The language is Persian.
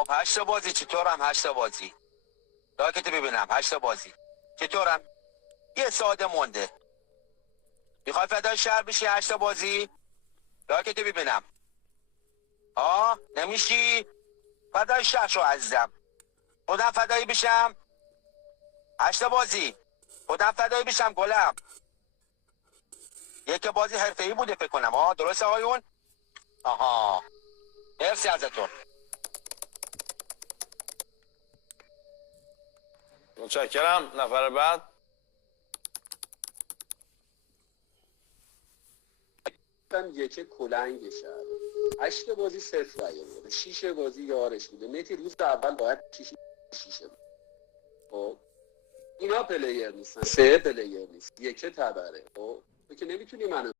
خب 8 بازی چطورم؟ 8 بازی لاکت ببینم. 8 بازی چطورم؟ یه ساده مونده. میخوای فدای شهر بشی؟ 8 بازی لاکت ببینم. نمیشی؟ فدای شهر شو عزیزم. خودم فدایی بشم. 8 بازی خودم فدایی بشم گلم. یک بازی حرفه‌ای بوده فکر کنم. درسته آقایون؟ آها مرسی ازتون. متشکرم. نفر بعد. یک کلنگ شهر 8 بازی صفر رای آورده، 6 بازی یارش بوده. متی روز اول باید 6 بود. خب اینا پلیر نیستن، 3 پلیر نیست، یک تبره. خب تو که نمیتونی منو